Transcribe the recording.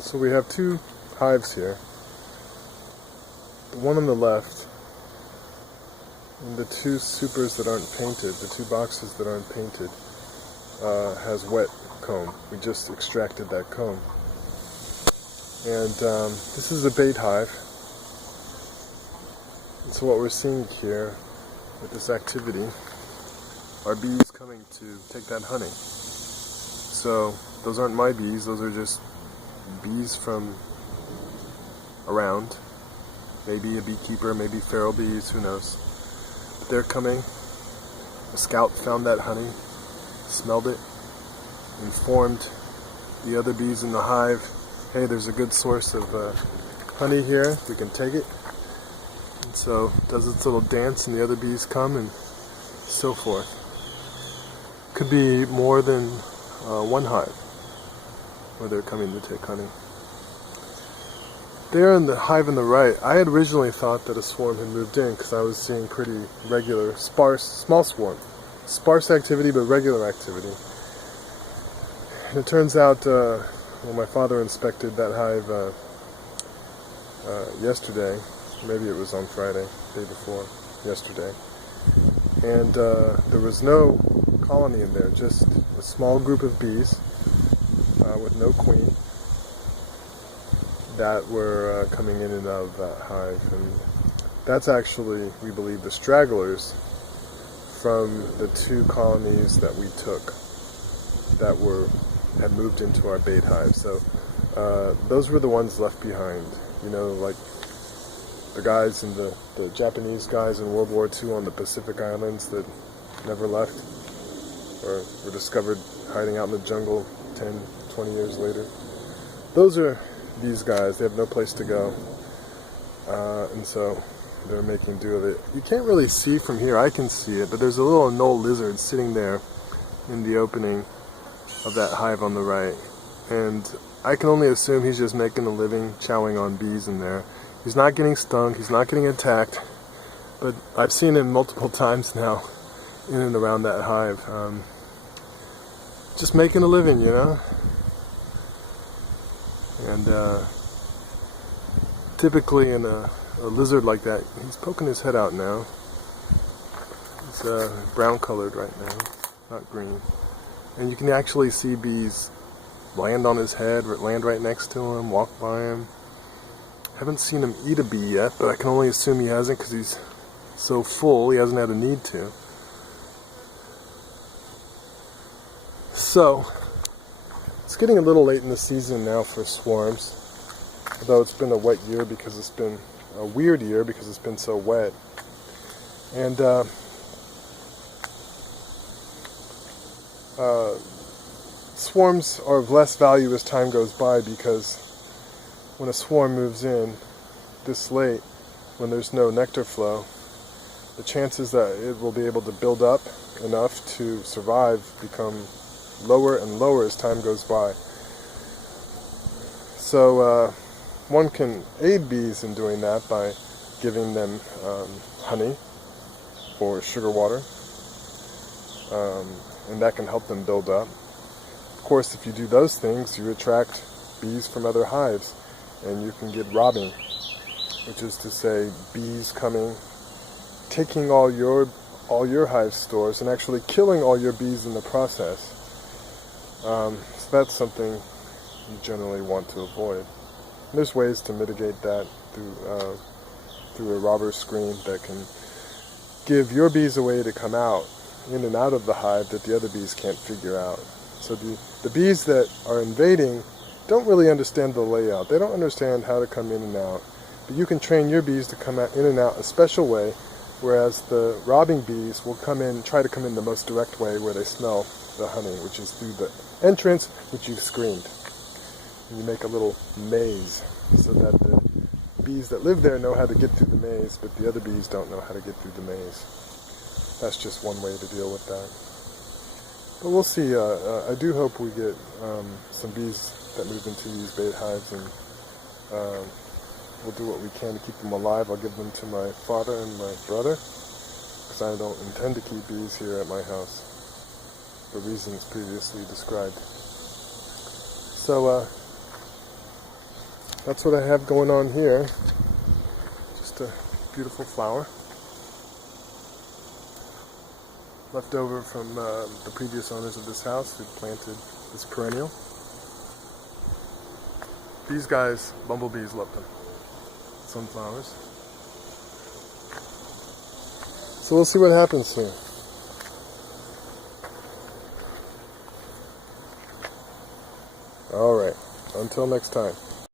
So we have two hives here. The one on the left, and the two supers that aren't painted, the two boxes that aren't painted, has wet comb. We just extracted that comb. And this is a bait hive. And so what we're seeing here with this activity are bees coming to take that honey. So those aren't my bees, those are just bees from around. Maybe a beekeeper, maybe feral bees, who knows. But they're coming. A scout found that honey, smelled it, informed the other bees in the hive, hey, there's a good source of honey here, we can take it. And so it does its little dance and the other bees come and so forth. Could be more than one hive where they're coming to take honey. There in the hive on the right, I had originally thought that a swarm had moved in because I was seeing pretty regular, sparse, small swarm. Sparse activity, but regular activity. And it turns out, well, my father inspected that hive yesterday. Maybe it was on Friday, the day before, yesterday. And there was no colony in there, just a small group of bees with no queen that were coming in and out of that hive. And that's actually, we believe, the stragglers from the two colonies that we took that had moved into our bait hive. So those were the ones left behind. You know, like the guys in the Japanese guys in World War II on the Pacific Islands that never left or were discovered hiding out in the jungle 10, 20 years later. Those are these guys. They have no place to go. And so they're making do of it. You can't really see from here. I can see it, but there's a little anole lizard sitting there in the opening of that hive on the right. And I can only assume he's just making a living chowing on bees in there. He's not getting stung, he's not getting attacked, but I've seen him multiple times now in and around that hive. Just making a living, you know? And typically in a lizard like that, he's poking his head out now. He's brown colored right now, not green. And you can actually see bees land on his head, land right next to him, walk by him. Haven't seen him eat a bee yet, but I can only assume he hasn't because he's so full, he hasn't had a need to. So, it's getting a little late in the season now for swarms, although it's been a wet year because it's been a weird year because it's been so wet. And swarms are of less value as time goes by because when a swarm moves in this late, when there's no nectar flow, the chances that it will be able to build up enough to survive become lower and lower as time goes by. So one can aid bees in doing that by giving them honey or sugar water, and that can help them build up. Of course, if you do those things, you attract bees from other hives, and you can get robbing, which is to say bees coming, taking all your hive stores and actually killing all your bees in the process. So that's something you generally want to avoid. And there's ways to mitigate that through a robber screen that can give your bees a way to come out, in and out of the hive that the other bees can't figure out. So the bees that are invading don't really understand the layout. They don't understand how to come in and out. But you can train your bees to come out in and out a special way, whereas the robbing bees will try to come in the most direct way where they smell the honey, which is through the entrance which you've screened. And you make a little maze so that the bees that live there know how to get through the maze, but the other bees don't know how to get through the maze. That's just one way to deal with that. But we'll see. I do hope we get some bees that move into these bait hives, and we'll do what we can to keep them alive. I'll give them to my father and my brother, because I don't intend to keep bees here at my house for reasons previously described. So that's what I have going on here. Just a beautiful flower. Left over from the previous owners of this house who planted this perennial. These guys, bumblebees, love them. Sunflowers. So we'll see what happens here. All right. Until next time.